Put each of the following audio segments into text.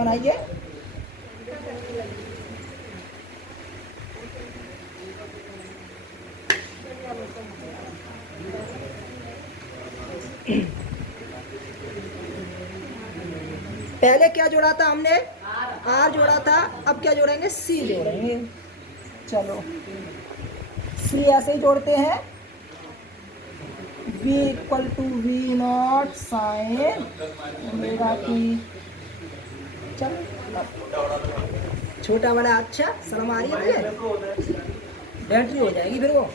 बनाइए। पहले क्या जोड़ा था हमने, आर जोड़ा था, अब क्या जोड़ेंगे, सी जोड़ेंगे। चलो सी ऐसे ही जोड़ते हैं, v equal to we naught sine omega t. चलो छोटा बड़ा, अच्छा शर्म आ रही है तुझे, बैटरी हो जाएगी फिर वो।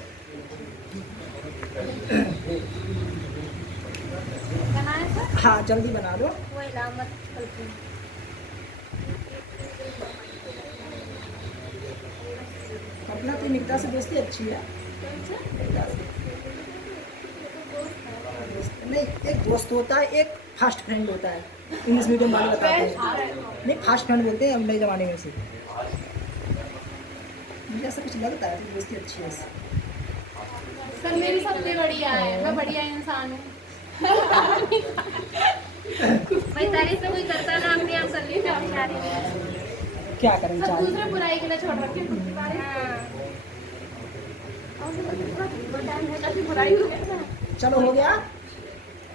हाँ जल्दी बना दो। अपना तो निकिता से दोस्ती अच्छी है। नहीं, एक दोस्त होता है, एक फास्ट फ्रेंड होता है, इंग्लिश मीडियम वाले बताते हैं। नहीं फास्ट फ्रेंड बोलते हैं अब नए जमाने में से। मुझे ऐसा कुछ लगता है, दोस्ती अच्छी है। सर मेरी सबसे बढ़िया है, मैं बढ़िया इंसान हूँ। भाई तारीफ तो कोई करता ना, अपने आप कर ली क्या करें, सब दूसरे बुराई के लिए छोड़ रखे चलो हो गया।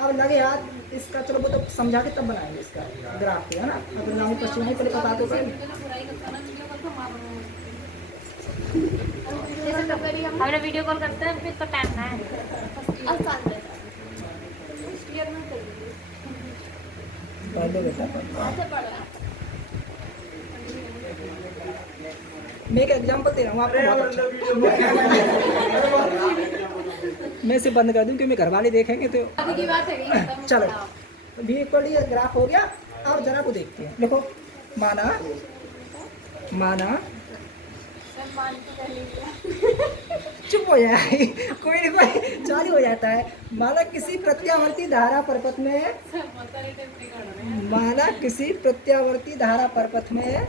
अब लगे हाथ इसका, चलो वो तो समझा के तब बनाएंगे इसका ग्राफ है ना। अगर नाम पश्चिम नहीं पहले बता दो हमने वीडियो कॉल करते हैं फिर तो टाइम ना है। पहले बेटा। मैं एक एग्जांपल दे रहा हूँ आपको बहुत अच्छा। मैं इसे बंद कर दूं क्योंकि घर वाले देखेंगे तो। अभी की बात है। चलो v इक्वल टू ग्राफ हो गया। और जरा को देखते हैं, देखो माना माना चुप हो जाए कोई ना कोई चालू हो जाता है। माना किसी प्रत्यावर्ती धारा परपथ में, माना किसी प्रत्यावर्ती धारा परपथ में,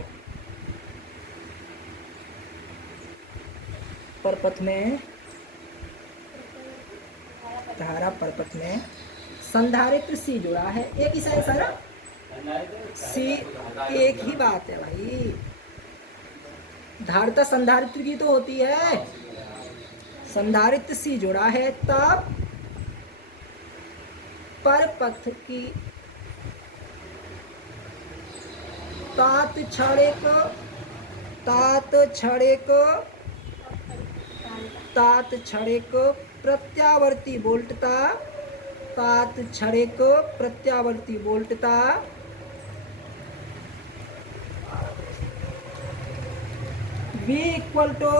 धारा परपथ में संधारित्र सी जुड़ा है। एक ही साइज है ना, सी एक ही बात है भाई। धारिता संधारित्र की तो होती है, संधारित्र सी जुड़ा है तब परपथ की तात क्षणिक प्रत्यावर्ती वोल्टता, तात क्षणिक प्रत्यावर्ती वोल्टता v equal to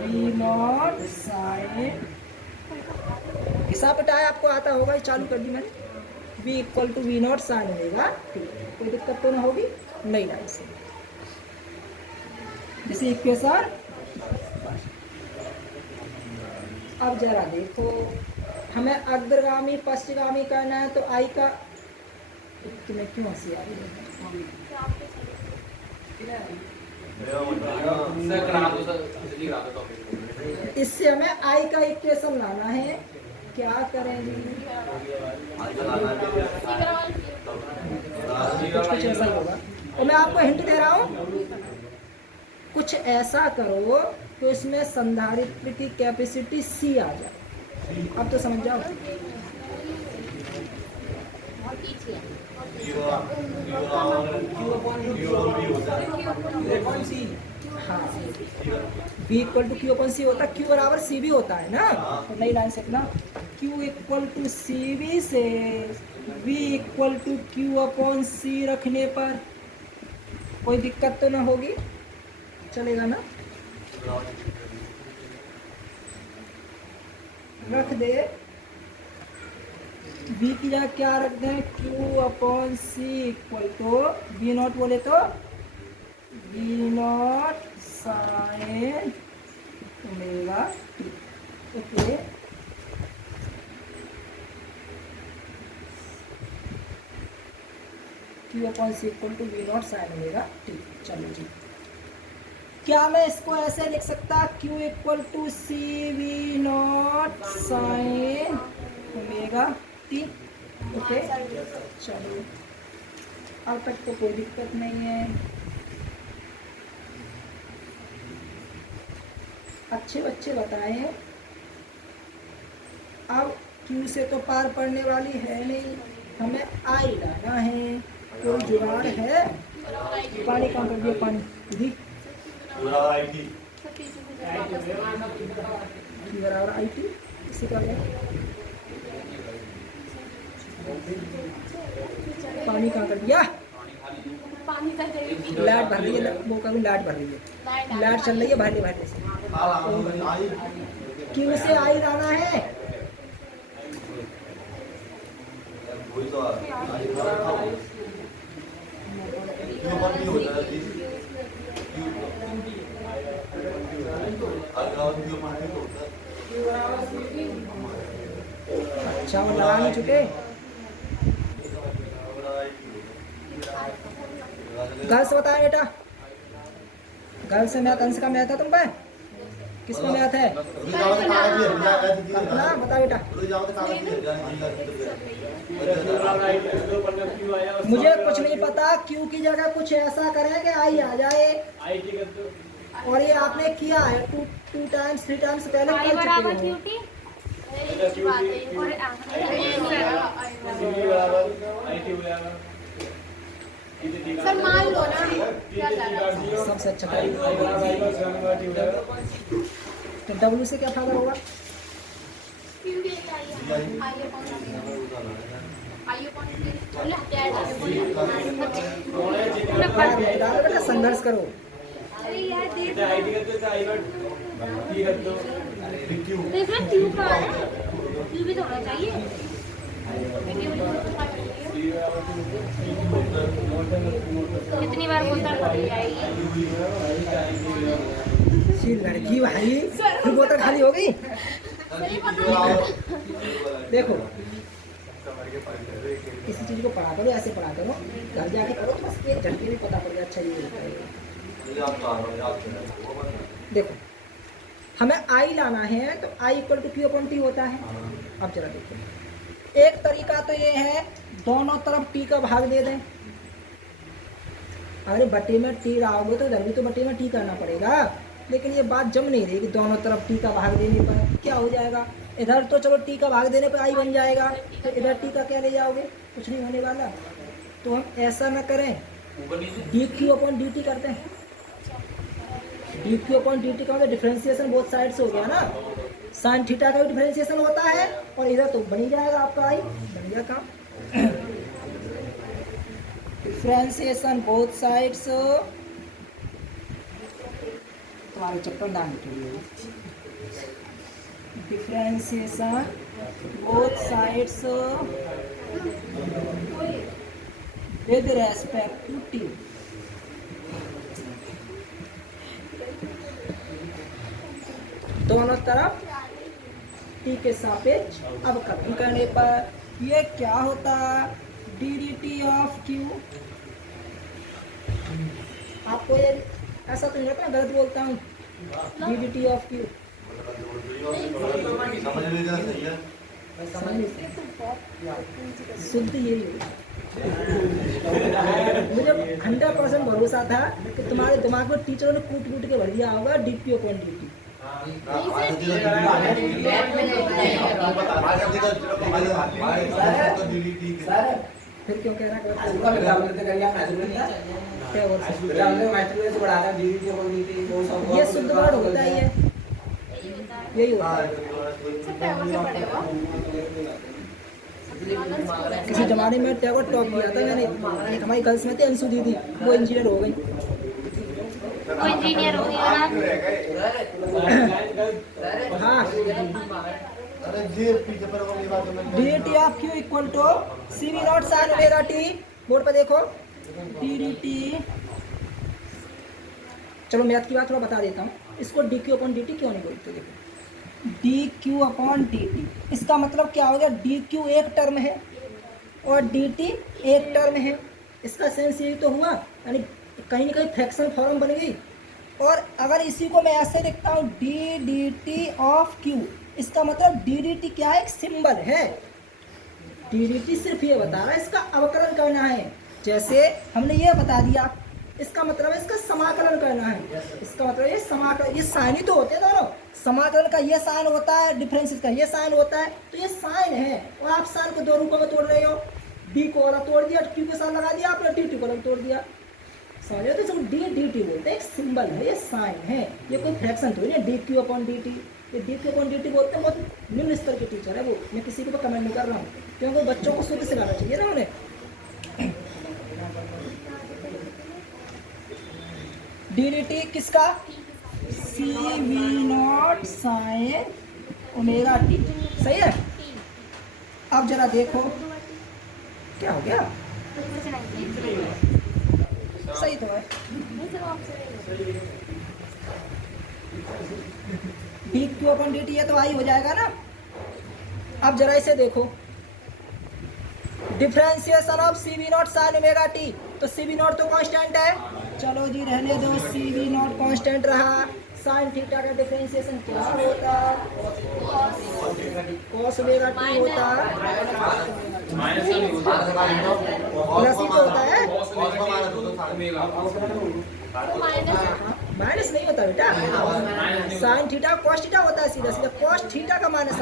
we naught sine. हिसाब बताया आपको आता होगा, चालू कर दी मैंने। v equal to we naught sine मिलेगा, कोई दिक्कत तो ना होगी, नहीं लाइन से जैसे इक्वेशन। अब जरा देखो, हमें अग्रगामी पश्चिमगामी करना है तो आई का, तुम्हें क्यों हंसी आ रही है? इससे हमें आई का इक्वेशन लाना है। क्या करेंगे, कुछ ऐसा ही होगा। और मैं आपको हिंट दे रहा हूँ, कुछ ऐसा करो तो इसमें संधारित्र की कैपेसिटी सी आ जाए। अब तो समझ जाओ। हाँ v इक्वल टू क्यू अपन सी होता है, क्यू बराबर सी भी होता है ना, तो नई लाइन से अपना Q equal to C V से v equal to Q upon C रखने पर कोई दिक्कत तो ना होगी, चलेगा ना। रख दे v की जगह क्या रख दें, q upon c equal to v naught बोले तो v naught sine omega t. Okay q upon c equal to v naught sine omega t. चलो जी, क्या मैं इसको ऐसे लिख सकता, q equal to C we naught sine omega t. Okay, चलो अब तक तो कोई दिक्कत नहीं है। अच्छे बच्चे बताएं। अब क्यू से तो पार पड़ने वाली है नहीं, हमें आई लाना है। कोई जुगाड़ है? पानी कहाँ कर दिया? पानी दी बराबर आई टी, इसी का है। पानी कहाँ कर दिया? पानी का लाइट भर रही है, वो करूँ लाइट भर रही है, लाइट चल रही है भाले भाले से। क्यों से आई लाना है? अच्छा वो लगा नहीं चुके। गर्ल्स बताए बेटा, गर्ल्स से मैथ, अंश का मैथ है तुम पे? किसको मैथ है? अपना बता बेटा। मुझे कुछ नहीं पता, क्यू की जगह कुछ ऐसा करें कि आई आ जाए। और ये आपने किया है टू टाइम्स 3 टाइम्स पहले कर चुके हो। सर मान लो ना क्या जा रहा है। सबसे अच्छा तो डब्ल्यू से क्या फायदा होगा? बेटा संघर्ष करो। इसमें क्यू का है, क्यू भी तो होना चाहिए। कितनी बार बोलता है लड़की भाई, बोतल खाली हो गई। देखो किसी चीज को पढ़ा करो, ऐसे पढ़ा करो, घर जाके करो तो बस एक घंटे में पता पड़ जाए। अच्छा ये होता है। देखो हमें आई लाना है तो I equal to Q upon T होता है। अब जरा देखो, एक तरीका तो ये है दोनों तरफ टी का भाग दे दें। अरे बटे में टी रहोगे तो इधर भी तो बटे में टी करना पड़ेगा, लेकिन ये बात जम नहीं रही कि दोनों तरफ टी का भाग देने पर क्या हो जाएगा। इधर तो चलो टी का भाग देने पर आई बन जाएगा, तो इधर टी का क्या ले जाओगे? कुछ नहीं होने वाला। तो हम ऐसा ना करें, D Q upon D T करते हैं। D Q upon D T का मतलब डिफ्रेंसिएशन बोथ साइड से हो गया ना। साइन थीटा का भी डिफरेंशिएशन होता है और इधर तो बन ही जाएगा आपका आई, बन गया काम। डिफरेंशिएशन बोथ साइड्स, तुम्हारे चप्पल डालने के लिए। Differentiation both sides with respect to t. दोनों तरफ टी के सापेक्ष अवकलन करने पर ये क्या होता? D D t of Q. आपको ये ऐसा तो नहीं लगता गलत बोलता हूँ? D D t of Q शुद्ध यही है। मुझे 100% भरोसा था कि तुम्हारे दिमाग में टीचरों ने कूट कूट के भर दिया होगा D P upon D T. फिर क्यों कह रहा ये शुद्ध वर्ड होता है, यही होता है। किसी जमाने में टैगोर टॉप किया था मैंने, एक हमारी गर्ल्स में थी अंशु दीदी, वो इंजीनियर हो गई। वो इंजीनियर हो गया हाँ, d t of q equal to C we naught sine omega t. Board पर देखो डी डी टी। चलो मैथ की बात थोड़ा बता देता हूँ, इसको d Q upon D t क्यों नहीं बोलते? देखो d Q upon D t, इसका मतलब क्या हो गया? डी क्यू एक टर्म है और डी टी एक टर्म है। इसका सेंस यही तो हुआ, यानी कहीं ना कहीं फ्रैक्शन फॉर्म बन गई। और अगर इसी को मैं ऐसे लिखता हूँ D D t of Q, इसका मतलब डी डी टी क्या है? एक सिंबल है। डी डी टी सिर्फ ये बता रहा है इसका अवकलन करना है। जैसे हमने ये बता दिया, इसका मतलब है इसका समाकलन करना है। इसका मतलब ये समाकलन, ये साइन ही तो होते हैं दोनों। समाकलन का ये साइन होता है, डिफरेंस का ये साइन होता है, तो ये साइन है। और आप साइन को दो रूपों में तोड़ रहे हो, डी को अलग तोड़ दिया, टी के साथ लगा दिया आपने, टी टी को अलग तोड़ दिया। समझ तो इसको डी डी टी बोलते हैं, एक सिंबल है, ये साइन है, ये कोई फ्रैक्शन तो नहीं है। D Q upon D T, ये D Q upon D T बोलते हैं। बहुत निम्न स्तर के टीचर है वो, मैं किसी के ऊपर कमेंट नहीं कर रहा हूँ, क्योंकि बच्चों को शुद्ध सिखाना चाहिए ना उन्हें। डी डी टी किसका? C we naught sine omega T, सही है। अब जरा देखो क्या हो गया, सही तो है। डी क्यू अपन डी टी है तो आई हो जाएगा ना। अब जरा इसे देखो, differentiation of c we naught sine omega t, तो सी वी नॉट तो कांस्टेंट है, चलो जी रहने दो, सी वी नॉट कांस्टेंट रहा। साइन थीटा का डिफरेंशिएशन क्या होता? कॉस ओमेगा टी होता, प्लस ही तो होता है, माइनस नहीं होता बेटा। साइन थीटा कॉस थीटा होता है, सीधा सीधा कॉस थीटा का माइनस।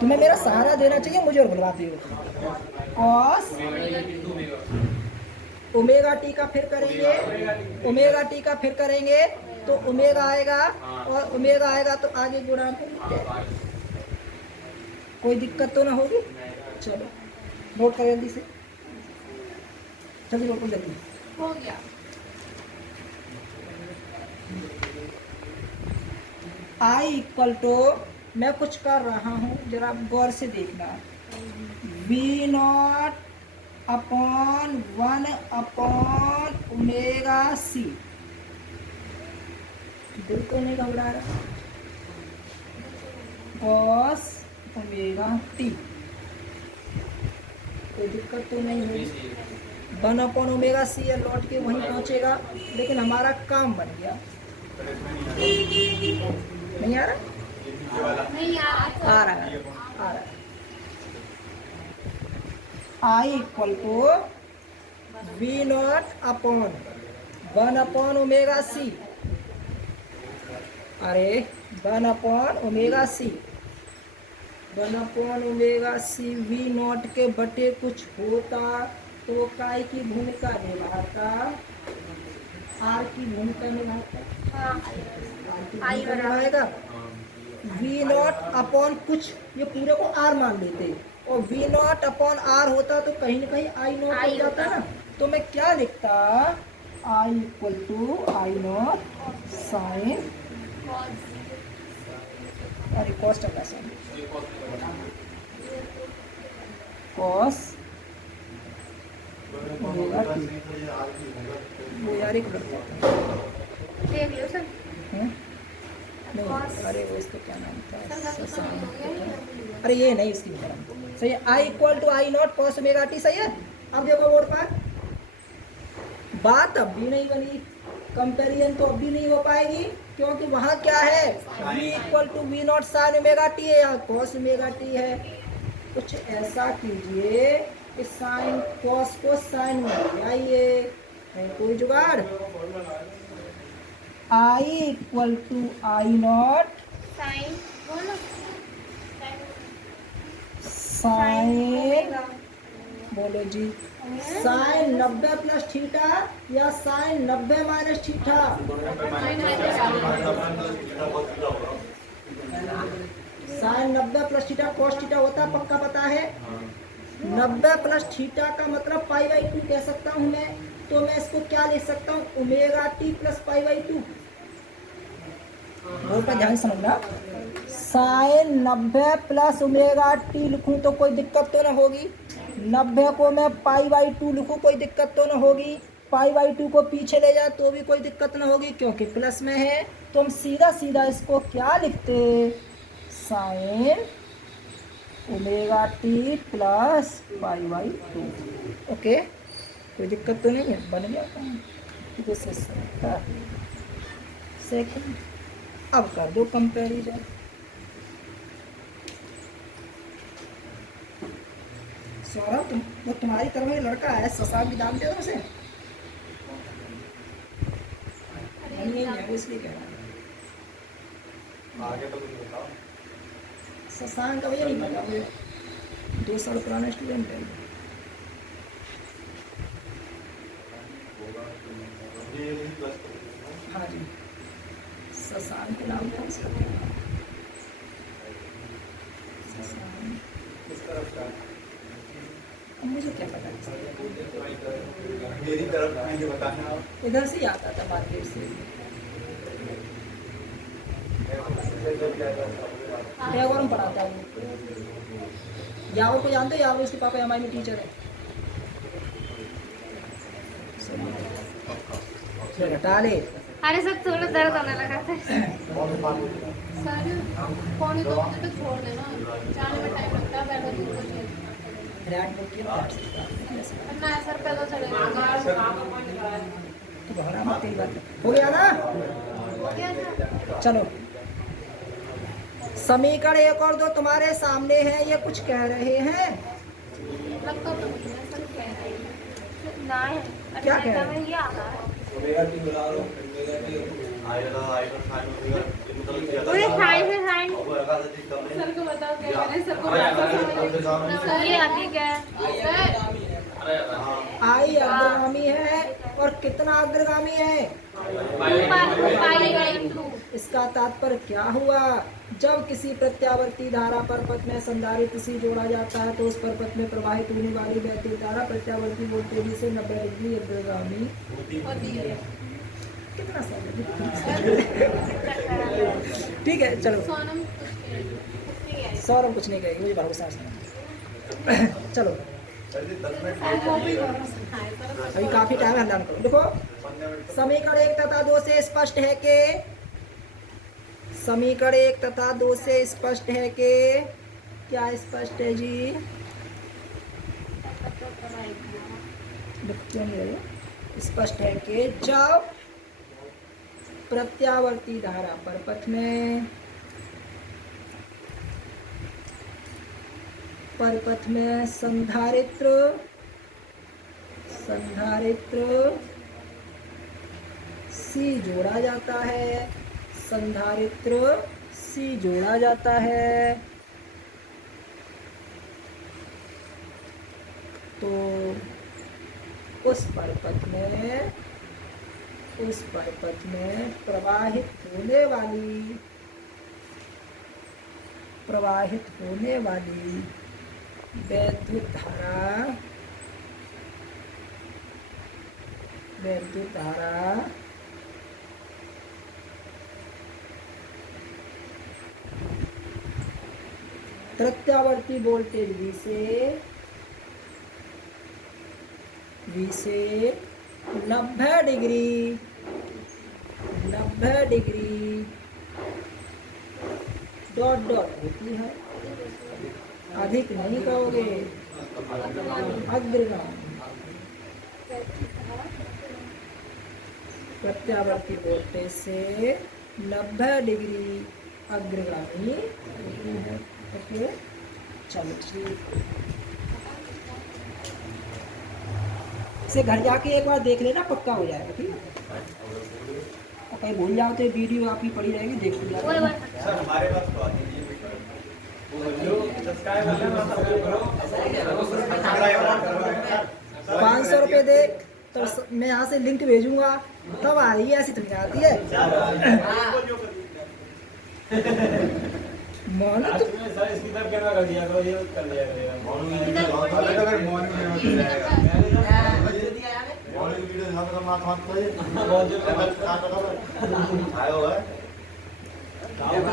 तुम्हें मेरा सहारा देना चाहिए मुझे और बुलवाते हो। कॉस ओमेगा टी का फिर करेंगे, ओमेगा टी का फिर करेंगे तो ओमेगा आएगा, और ओमेगा आएगा तो आगे गुणा करेंगे। कोई दिक्कत तो ना होगी? चलो नोट करें जल्दी से, जल्दी नोट करो, जल्दी हो गया। आई इक्वल टू, मैं कुछ कर रहा हूँ जरा गौर से देखना, v naught upon 1 upon omega c. दिल तो नहीं घबरा रहा, कॉस ओमेगा टी, कोई दिक्कत तो नहीं होगी। 1 अपॉन ओमेगा सी है, लौट के वहीं पहुंचेगा, लेकिन हमारा काम बन गया। नहीं आ रहा? नहीं आ आ रहा है, आ रहा है। I equal to we naught upon 1 upon omega C, अरे 1 upon omega C, 1 upon omega C we naught के बटे कुछ होता तो काय की भूमिका निभाता, आर की भूमिका निभाता, आर की भूमिका निभाएगा। वी नॉट अपॉन कुछ, ये पूरे को आर मान लेते, और वी नॉट अपॉन आर होता तो कहीं ना कहीं आई नॉट हो जाता ना। तो मैं क्या लिखता, I equal to I naught sine, अरे कॉस्ट का साइन, कॉस ओमेगा टी, वो यार एक लड़का देख लो सर। नहीं, अरे वो इसका क्या नाम था, अरे ये नहीं, इसकी तरह सही है। I equal to I naught cos omega T, सही है। अब देखो बोर्ड पर, बात अब भी नहीं बनी, कंपेरिजन तो अब भी नहीं हो पाएगी, क्योंकि वहाँ क्या है, v equal to we naught sine omega t है, यहाँ कॉस ओमेगा टी है। कुछ ऐसा कीजिए कि साइन कॉस को साइन में ले आइए, नहीं कोई जुगाड़। I equal to I naught sine बोलो, साइन, बोलो जी, साइन 90 प्लस थीटा या sine 90 minus theta? Sine 90 plus theta cos theta होता, पक्का पता है। 90 प्लस थीटा का मतलब पाई बाई 2 कह सकता हूँ मैं, तो मैं इसको क्या लिख सकता हूँ, omega T plus pi by 2। बहुत ध्यान समझना, साइन 90 प्लस ओमेगा टी लिखूं तो कोई दिक्कत तो ना होगी, 90 को मैं पाई बाई 2 लिखूं कोई दिक्कत तो ना होगी, पाई बाई 2 को पीछे ले जाए तो भी कोई दिक्कत ना होगी क्योंकि प्लस में है। तो हम सीधा सीधा इसको क्या लिखते, sign omega T plus pi by 2। Okay, कोई दिक्कत तो नहीं है, बन गया काम। सेकंड, अब कर दो कंपैरिजन। सौरभ वो तुम्हारी तरह एक लड़का है, शशांक, जानते हो उसे? नहीं है वो, इसलिए कह रहा हूँ। आगे तो कुछ बताओ। शशांक का भैया नहीं पता, वो 2 साल पुराना स्टूडेंट है। ये भी प्लस हाँ जी, शशांक नाम था उसका। शशांक, अब मुझे क्या पता है। मेरी तरफ मुझे बताना आप। इधर से ही आता था मार्केट से। टैगोर में पढ़ाता है वो। यावर को जानते हो? यावर उसके पापा एमआई में टीचर है। हटा ले। अरे सब थोड़ा दर्द होने लगा था। सर पौने 2 बजे तक छोड़ देना, जाने में टाइम लगता है, बैठो 2 बजे। रैट बुक किया था। ना सर पैदल चलेगा। तो घबरा मत, तेरी बात हो गया ना? हो गया था। चलो, समीकरण 1 और 2 तुम्हारे सामने हैं, ये कुछ कह रहे हैं। लगता तो नहीं है सर, कह रहे हैं। नहीं, क्या कह रहे हैं? ये आ रहा है। अरे साइन से साइन। सर को बताओ क्या करें, सर को बताओ। ये अधिक है। सर आई अग्रगामी है, और कितना अग्रगामी है? इसका तात्पर्य क्या हुआ? जब किसी प्रत्यावर्ती धारा पर पथ में संधारित्र C जोड़ा जाता है तो उस पर पथ में प्रवाहित होने वाली वैद्युत धारा प्रत्यावर्ती वोल्टेज से 90 डिग्री अग्रगामी होती है। कितना सही। ठीक है, चलो। सोनम सौरभ कुछ नहीं कहेगी, मुझे भरोसा है। चलो, अभी काफी टाइम है, हल्ला करो। देखो, समीकरण 1 तथा 2 से स्पष्ट है कि, समीकरण 1 तथा 2 से स्पष्ट है कि, क्या स्पष्ट है जी? क्यों नहीं रहे? स्पष्ट है कि जब प्रत्यावर्ती धारा पर पथ में संधारित्र C जोड़ा जाता है, संधारित्र C जोड़ा जाता है, तो उस परपथ में प्रवाहित होने वाली वैद्युत धारा प्रत्यावर्ती वोल्टेज V से 90 डिग्री डॉट होती है। अधिक नहीं कहोगे, अग्रगामी। प्रत्यावर्ती वोल्टेज से 90 डिग्री अग्रगामी होती है। ओके, चलो ठीक। इसे घर जाके एक बार देख लेना, पक्का हो जाएगा। ठीक है, और कहीं भूल जाओ तो वीडियो आपकी पड़ी रहेगी, देख लीजिए। सर हमारे पास तो आती है। 500 रुपये दे तो मैं यहाँ से लिंक भेजूंगा, तब आ रही है। ऐसी थोड़ी आती है। मानो तो सर इसकी तरफ कैमरा कर दिया करो, ये कर दिया करेगा।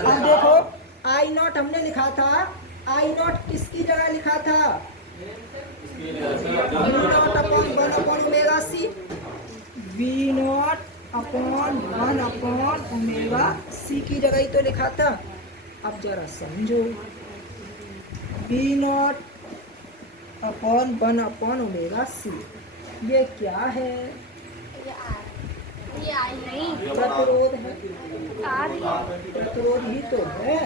अब देखो, I0 हमने लिखा था, I0 किसकी जगह लिखा था? V0 upon 1 upon omega C की जगह ही तो लिखा था। अब जरा समझो, V0 upon 1 upon omega C, ये क्या है? ये आई नहीं। प्रतिरोध है। आ रही है। प्रतिरोध ही तो है,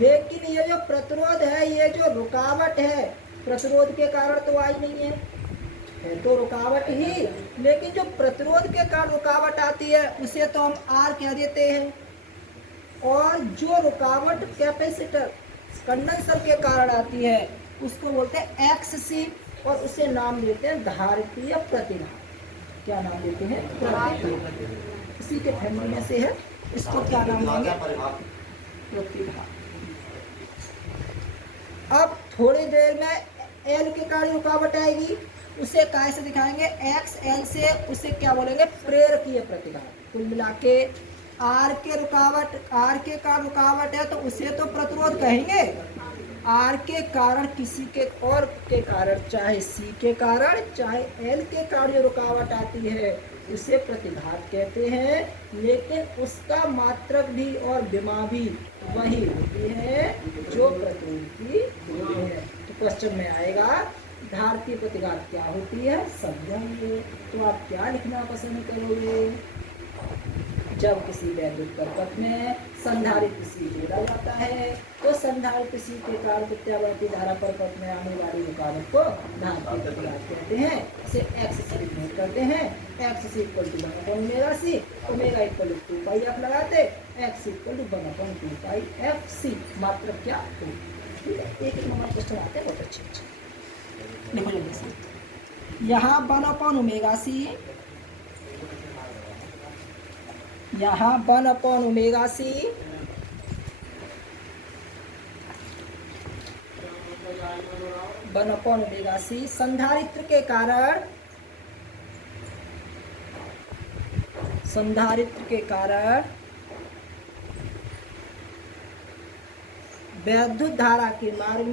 लेकिन ये जो प्रतिरोध है, ये जो रुकावट है, प्रतिरोध के कारण तो आई नहीं है तो रुकावट ही, लेकिन जो प्रतिरोध के कारण रुकावट आती है उसे तो हम आर कह देते हैं, और जो रुकावट कैपेसिटर कंडेंसर के कारण आती है उसको बोलते हैं एक्स सी, और उसे नाम देते हैं धारितीय प्रतिघात। क्या नाम देते हैं? प्रतिघात। इसी के फैमिली में से है, इसको क्या नाम देंगे? प्रतिघात। अब थोड़ी देर में एल के कारण रुकावट आएगी, उसे काय से दिखाएंगे? एक्स एल से, उसे क्या बोलेंगे? प्रेरकीय प्रतिघात। कुल मिला के आर के कारण रुकावट है तो उसे तो प्रतिरोध कहेंगे, आर के कारण किसी के और के कारण, चाहे सी के कारण चाहे एल के कारण जो रुकावट आती है उसे प्रतिघात कहते हैं, लेकिन उसका मात्रक भी और विमा भी वही होती है जो प्रतिरोध की होती है। तो क्वेश्चन में आएगा धारितीय प्रतिघात क्या होती है, समझेंगे। तो आप क्या लिखना पसंद करोगे? जब किसी वैद्युत परिपथ में संधारित्र सी जोड़ा जाता है तो संधारित्र सी के कारण प्रत्यावर्ती धारा परिपथ में आने वाली रुकावट को धारितीय प्रतिघात कहते हैं। इसे एक्स से नोट करते हैं। एक्स सी इक्वल टू 1/सी, ओमेगा इक्वल टू 2πf लगाते, एक्स इक्वल टू 1/2πfc। मात्रक क्या हो? ठीक है, एक नंबर क्वेश्चन आते हैं बहुत अच्छे। देखो जल्दी से, यहाँ 1/ωc, यहाँ 1/ωc, संधारित्र के कारण वैद्युत धारा के मार्ग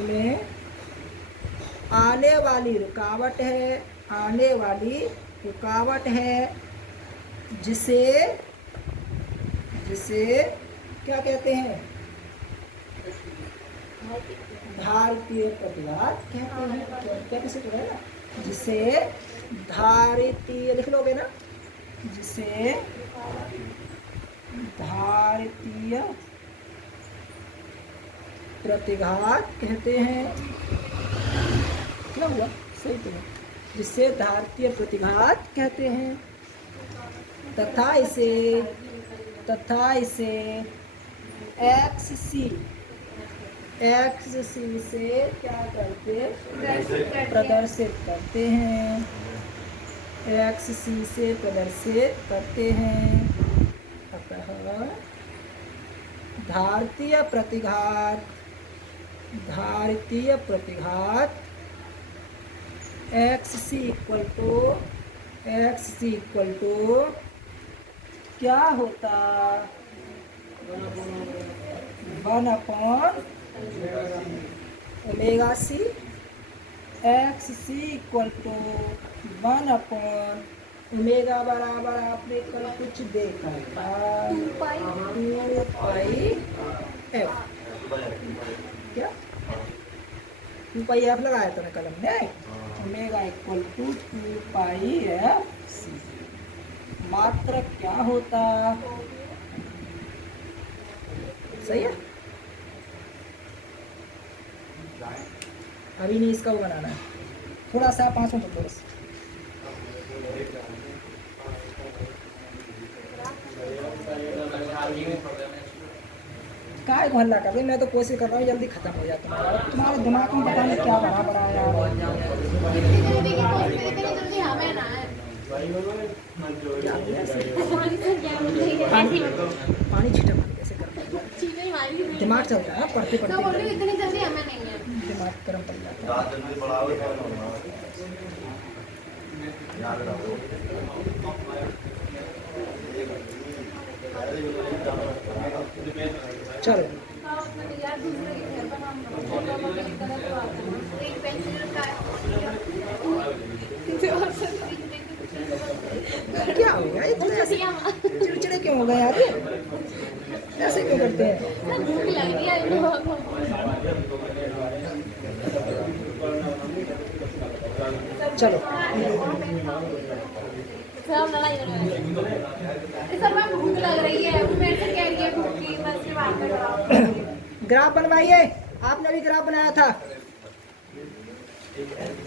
में आने वाली रुकावट है, जिसे क्या कहते हैं? धारितीय प्रतिघात कहते हैं। कैपेसिटर है ना, जिसे धारितीय लिख लोगे ना, जिसे धारितीय प्रतिघात कहते हैं। क्या हुआ? सही तो है, जिसे धारितीय प्रतिघात कहते हैं। तथा इसे एक्स सी से क्या करते? प्रदर्शित करते हैं। एक्स सी से प्रदर्शित करते हैं। अतः धारितीय प्रतिघात एक्स सी इक्वल टू क्या होता? 1/ωc। X C equal to 1/ω बराबर आपने कल कुछ देखा था 2πf। क्या 2πf लगाया था ना कलम में? Omega equal to 2πf। मात्रक क्या होता? सही है। अभी नहीं इसका वो बनाना है, थोड़ा सा 5 मिनट बस। काय को हल्ला कर रही? मैं तो कोशिश कर रहा हूँ जल्दी खत्म हो जाए। तुम्हारे दिमाग में पता नहीं क्या भरा पड़ा है। पानी छीटा मार कैसे कर? दिमाग चलता है पढ़ते इतनी जल्दी हमें नहीं है। दिमाग गर्म पड़ जाता है। चलो क्या हो गया? इतने चिड़चिड़े क्यों हो गए यार? ऐसे क्यों करते हैं? भूख लग रही है लोगों को। चलो सब लड़ाई कर रहे हैं। सर मैं भूख लग रही है, वो मेरे से कह रही है भूख की, मैं ग्राफ बनवाइए, आपने अभी ग्राफ बनाया था।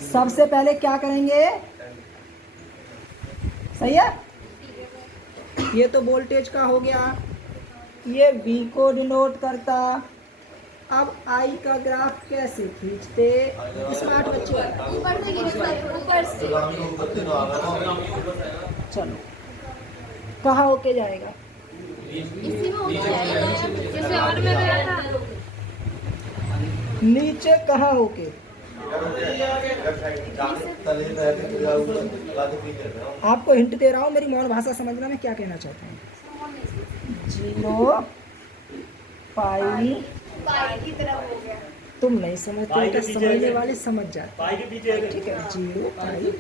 सबसे पहले क्या करेंगे, सही है, ये तो वोल्टेज का हो गया, ये V को डिनोट करता। अब I का ग्राफ कैसे खींचते, स्मार्ट बच्चे वाला। ऊपर से गिरे, ऊपर से। चलो कहाँ होके जाएगा, इसी में हो जाएगा जैसे और में गया था। नीचे कहाँ होके, आपको हिंट दे रहा हूँ, मेरी मौन भाषा समझना मैं क्या कहना चाहता हूँ। 0 पाई, की तरफ हो गया। तुम नहीं समझते, पाई के बेटा, पीछे समझने है। वाले समझ जाते पाई के पीछे है। हैं। ठीक है, 0 पाई।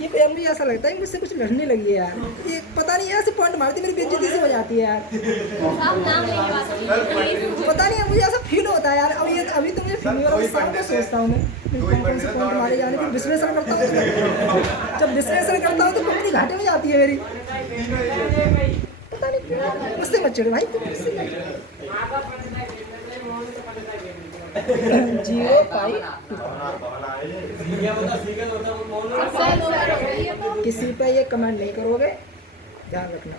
ये यार मुझे ऐसा लगता है कि मुझसे कुछ लड़ने लगी है यार, ये पता नहीं ऐसे पॉइंट मारती, मेरी बेइज्जती सी हो जाती है यार। आप नाम लेके बात करिए। पता नहीं, मुझे ऐसा फील होता है यार। अभी तो मुझे फील हो रहा है, शाम को सोचता हूँ मैं कौन से पॉइंट मारे जाने, फिर विश्लेषण करता हूँ। जब विश्लेषण करता हूँ तो कंपनी घाटे में जाती है मेरी। पता नहीं क्यों, मुझसे मत चिढ़ो भाई, तुम मुझसे मत चिढ़ो। 0 पाई 2 पाई। किसी पे ये कमेंट नहीं करोगे, ध्यान रखना।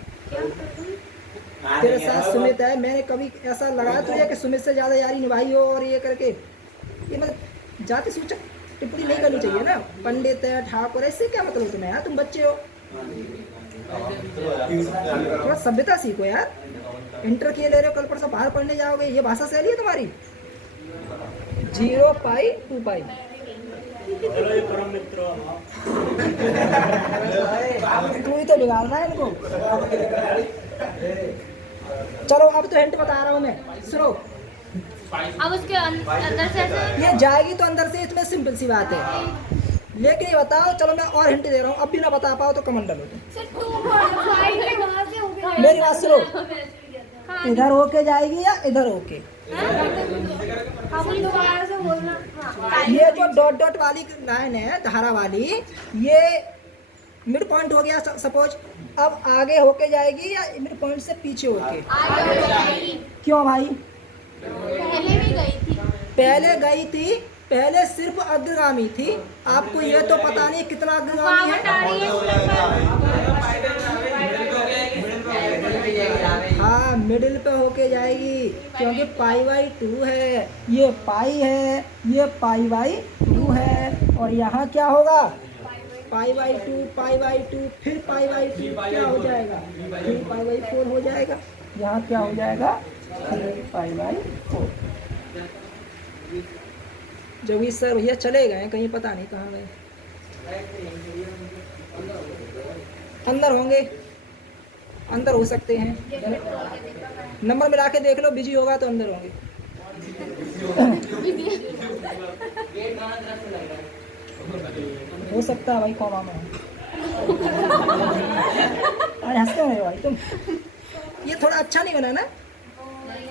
तेरे साथ सुमित है, मैंने कभी ऐसा लगाया तुझे कि सुमित से ज़्यादा यारी निभाई हो और ये करके, ये मतलब जाति सूचक टिप्पणी नहीं करनी चाहिए ना। पंडित है, ठाकुर है, इससे क्या मतलब तुम्हें यार, तुम बच्चे हो, थोड़ा सभ्यता सीखो यार। इंटर किए ले रहे हो, कल परसों बाहर पढ़ने जाओगे, ये भाषा शैली है तुम्हारी। 0 पाई 2 पाई। चलो ये परम मित्र। तू ही तो बिगाड़ना है इनको। चलो अब तो हिंट बता रहा हूँ मैं, सुनो। अब उसके अंदर से ऐसे ये जाएगी तो अंदर से, इसमें सिंपल सी बात है। लेकिन ये बताओ, चलो मैं और हिंट दे रहा हूँ, अब भी ना बता पाओ तो कमेंट डालो तुम। मेरी बात सुनो, इधर होके जाएगी या इधर होके, दोबारा से बोलना। ये जो डॉट डॉट वाली लाइन है, धारा वाली, ये मिड पॉइंट हो गया सपोज। अब आगे होके जाएगी या मिड पॉइंट से पीछे होके, क्यों भाई? पहले भी गई थी। पहले गई थी, पहले सिर्फ अग्रगामी थी। आपको ये तो पता नहीं कितना अग्रगामी है। हाँ, मिडिल पे होके जाएगी, क्योंकि π/2 है, ये पाई है, ये π/2 है, और यहाँ क्या होगा, π/2 π/2 फिर π/2 क्या हो जाएगा, फिर π/4 हो जाएगा। यहाँ क्या हो जाएगा, 3π/4। जब इस सर भैया चले गए कहीं, पता नहीं कहाँ गए, अंदर होंगे, अंदर हो सकते हैं। नंबर मिला के देख लो, बिजी होगा तो अंदर होंगे। हो सकता है भाई, कौमा में अरे हंसते हो भाई तुम, ये थोड़ा अच्छा नहीं बना ना,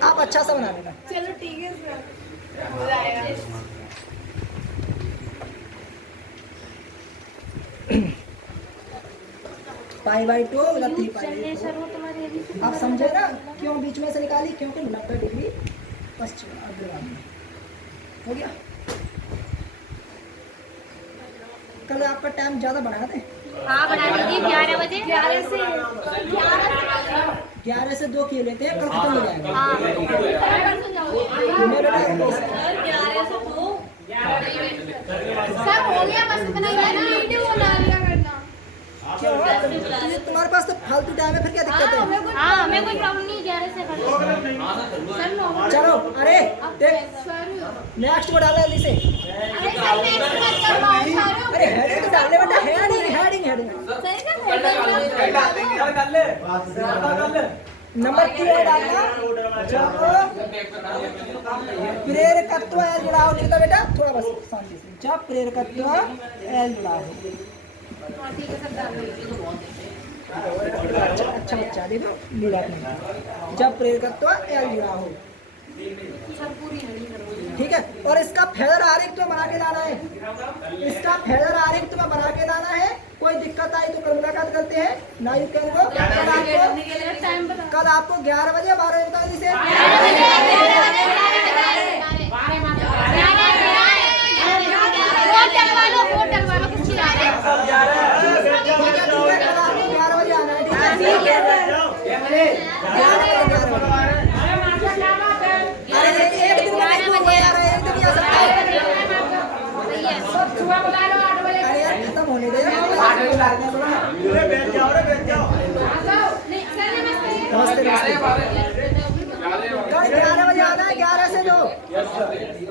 आप अच्छा सा बना लेना। चलो ठीक है सर, हो जाएगा। π/2 मतलब 3π/4। जनरेशन हो तुम्हारे अभी। आप समझे ना क्यों बीच में से निकाली, क्योंकि 90 डिग्री पश्चिम अग्रगामी हो गया। कल आपका टाइम ज़्यादा बढ़ा दें, हाँ बना दीजिए 11 बजे। 11 से 2 किए लेते हैं, कल खत्म हो जाएगा। हाँ तुम्हें बेटा सब हो गया, बस इतना ही है ना, वीडियो बना लिया करना। क्यों, ये तुम्हारे पास तो फालतू टाइम है, फिर क्या दिक्कत है? हाँ हमें कोई प्रॉब्लम नहीं, 11 से कर लो। सर नो चलो, अरे सर, नेक्स्ट को डाला जल्दी से। अरे सर नेक्स्ट मत करवाओ सर। अरे हेडिंग तो डालने बेटा, हेडिंग सही ना, नंबर क्यों डालना, जब प्रेरकत्व एल जुड़ा हो, लिखता बेटा थोड़ा बस शांति से, जब प्रेरकत्व एल जुड़ा हो। ठीक है सर, डाल दीजिए। अच्छा बच्चा, देखो मिला नहीं, जब प्रेरकत्व एल जुड़ा हो, सर पूरी नहीं करोगे। ठीक है, और इसका फेदर आरेख तो बना के लाना है, इसका फेदर आरेख तुम्हें बना के लाना है। कोई दिक्कत आई तो कल मुलाकात करते हैं ना। You can go. टाइम बता। कल आपको 11 बजे 12 बजे बता दीजिए। वोट डलवा लो किसी आ रहा है। ठीक है, कल आपको 11 बजे आना है। ठीक है, 11 बजे। अरे एक दिन में नहीं होगा यार, एक दिन ही आ सकता है। अरे यार खत्म होने दे। नमस्ते नमस्ते। कल 11 बजे आना है, 11 से 2।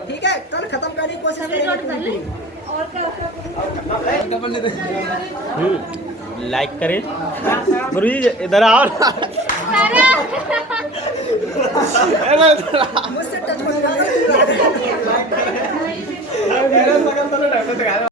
ठीक है, कल खत्म करने की कोशिश करेंगे। लाइक करें। गुरु जी इधर आओ। मुझसे टच होने वाला